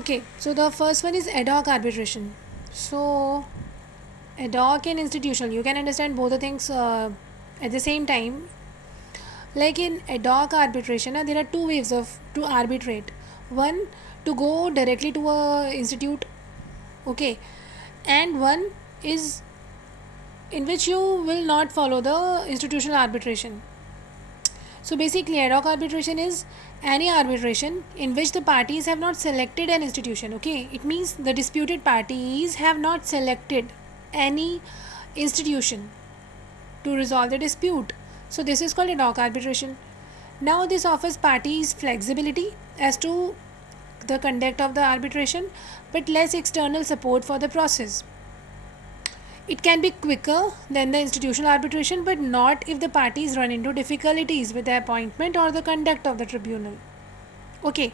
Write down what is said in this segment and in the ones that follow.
Okay, so the first one is ad hoc arbitration. So ad hoc and institutional, you can understand both the things at the same time. Like in ad hoc arbitration, there are two ways of to arbitrate. One, to go directly to a institute, okay, and one is in which you will not follow the institutional arbitration. So basically, ad hoc arbitration is any arbitration in which the parties have not selected an institution. Okay, it means the disputed parties have not selected any institution to resolve the dispute. So this is called ad hoc arbitration. Now this offers parties flexibility as to the conduct of the arbitration, but less external support for the process. It can be quicker than the institutional arbitration, but not if the parties run into difficulties with the appointment or the conduct of the tribunal. Okay,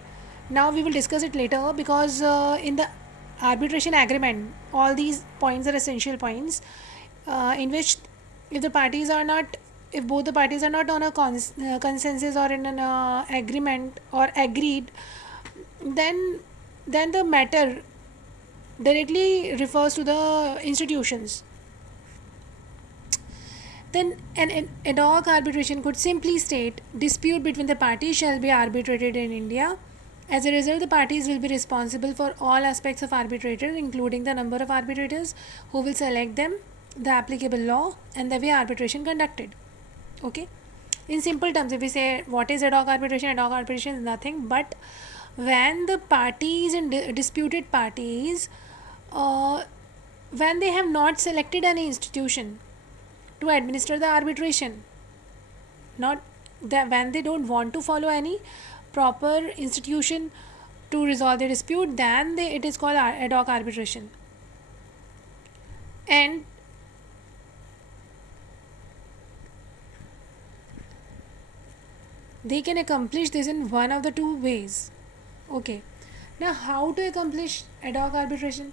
now we will discuss it later because in the arbitration agreement, all these points are essential points in which if the parties are not if both the parties are not on a consensus or in an agreement or agreed, then the matter directly refers to the institutions. Then an ad hoc arbitration could simply state dispute between the parties shall be arbitrated in India. As a result, the parties will be responsible for all aspects of arbitrator, including the number of arbitrators who will select them, the applicable law, and the way arbitration conducted. Okay. In simple terms, if we say what is ad hoc arbitration is nothing but when the parties and disputed parties, uh, when they have not selected any institution to administer the arbitration, not that when they don't want to follow any proper institution to resolve the dispute, then it is called ad hoc arbitration. And they can accomplish this in one of the two ways. Okay, now how to accomplish ad hoc arbitration?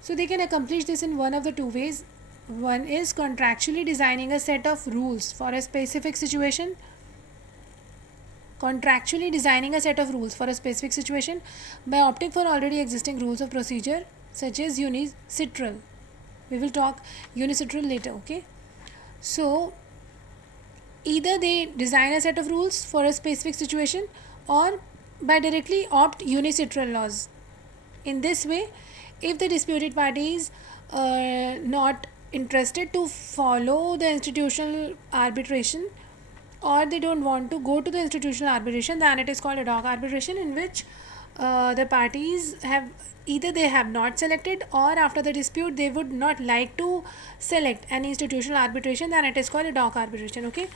So they can accomplish this in one of the two ways. One is contractually designing a set of rules for a specific situation. Contractually designing a set of rules for a specific situation by opting for already existing rules of procedure such as unicitral. We will talk unicitral later, okay? So either they design a set of rules for a specific situation or by directly opt unicitral laws. In this way, if the disputed parties are not interested to follow the institutional arbitration or they don't want to go to the institutional arbitration, then it is called ad hoc arbitration, in which the parties have either they have not selected or after the dispute they would not like to select an institutional arbitration, then it is called ad hoc arbitration. Okay,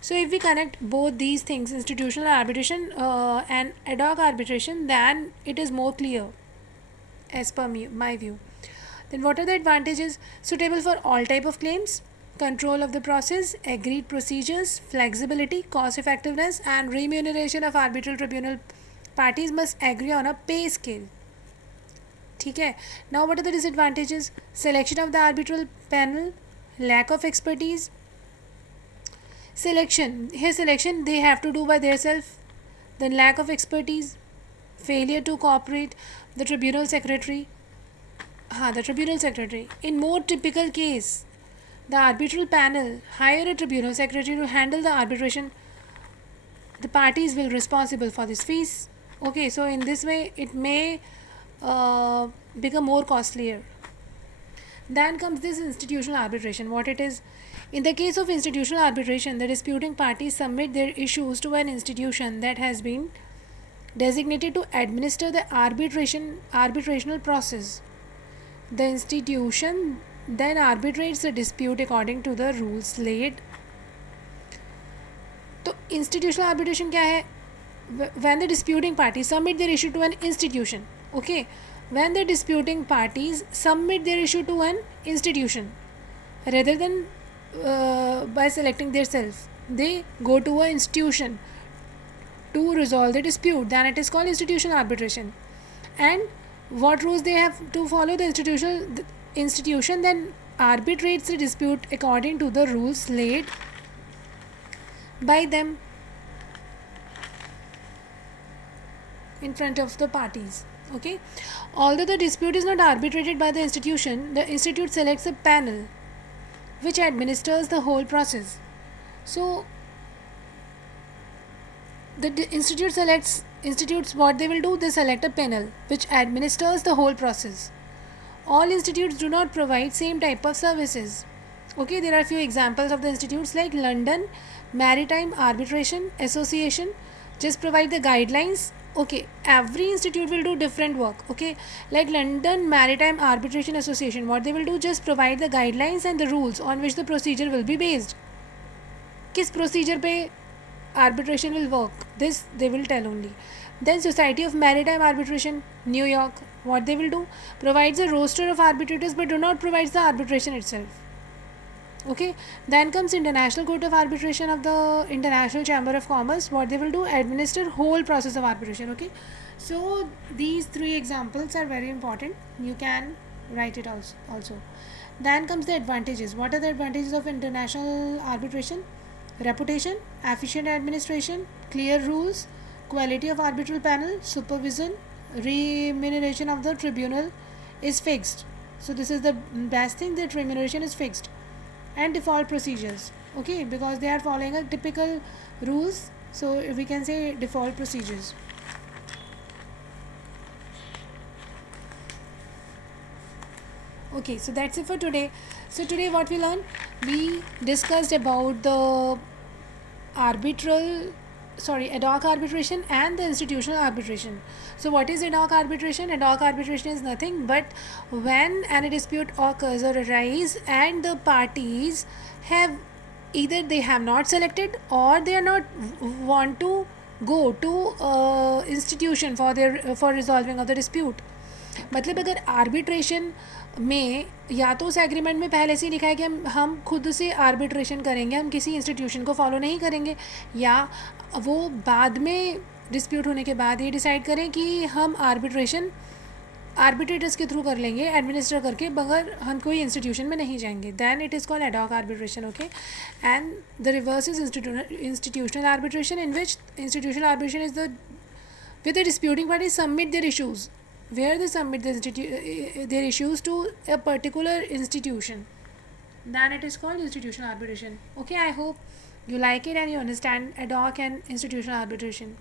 so if we connect both these things, institutional arbitration and ad hoc arbitration, then it is more clear as per my view. Then what are the advantages? Suitable for all type of claims, control of the process, agreed procedures, flexibility, cost effectiveness, and remuneration of arbitral tribunal. Parties must agree on a pay scale. ठीक है. Now what are the disadvantages? Selection of the arbitral panel, lack of expertise. Selection they have to do by themselves. Then lack of expertise, failure to cooperate the tribunal secretary. The tribunal secretary. In more typical case, the arbitral panel hire a tribunal secretary to handle the arbitration. The parties will responsible for this fees. Okay, so in this way it may become more costlier. Then comes this institutional arbitration. What it is? In the case of institutional arbitration, the disputing parties submit their issues to an institution that has been designated to administer the arbitrational process. The institution then arbitrates the dispute according to the rules laid. तो institutional arbitration क्या है? When the disputing parties submit their issue to an institution. Okay, when the disputing parties submit their issue to an institution rather than by selecting themselves, they go to an institution to resolve the dispute, then it is called institutional arbitration. And what rules they have to follow? The institution then arbitrates the dispute according to the rules laid by them in front of the parties. Okay, although the dispute is not arbitrated by the institute selects a panel which administers the whole process. So the institute selects institutes, what they will do, they select a panel which administers the whole process. All institutes do not provide same type of services. Okay, there are few examples of the institutes like London Maritime Arbitration Association just provide the guidelines. Okay, every institute will do different work. Okay, like London Maritime Arbitration Association, what they will do, just provide the guidelines and the rules on which the procedure will be based. किस procedure पे arbitration will work, this they will tell only. Then Society of Maritime Arbitration, New York, what they will do, provides a roster of arbitrators but do not provide the arbitration itself. Okay, then comes International Court of Arbitration of the International Chamber of Commerce, what they will do, administer whole process of arbitration. Okay, so these three examples are very important, you can write it also. Then comes the advantages. What are the advantages of international arbitration? Reputation, efficient administration, clear rules, quality of arbitral panel, supervision, remuneration of the tribunal is fixed. So this is the best thing, that remuneration is fixed. And default procedures. Okay, because they are following a typical rules, so we can say default procedures. Okay, so that's it for today. So today what we learned, we discussed about the arbitral ad hoc arbitration and the institutional arbitration. So what is ad hoc arbitration? Ad hoc arbitration is nothing but when any dispute occurs or arise and the parties have either they have not selected or they are not want to go to institution for resolving of the dispute. मतलब अगर arbitration में या तो उस agreement में पहले से ही लिखा है कि हम खुद से आर्बिट्रेशन करेंगे, हम किसी इंस्टीट्यूशन को फॉलो नहीं करेंगे, या वो बाद में डिस्प्यूट होने के बाद ये डिसाइड करें कि हम आर्बिट्रेशन आर्बिट्रेटर्स के थ्रू कर लेंगे एडमिनिस्टर करके, मगर हम कोई इंस्टीट्यूशन में नहीं जाएंगे, then it is called ad hoc arbitration. Okay, and the reverse is institutional arbitration, in which institutional arbitration is the with the disputing parties submit their issues, where they submit their issues to a particular institution, then it is called institutional arbitration. Okay, I hope you like it and you understand ad hoc and institutional arbitration.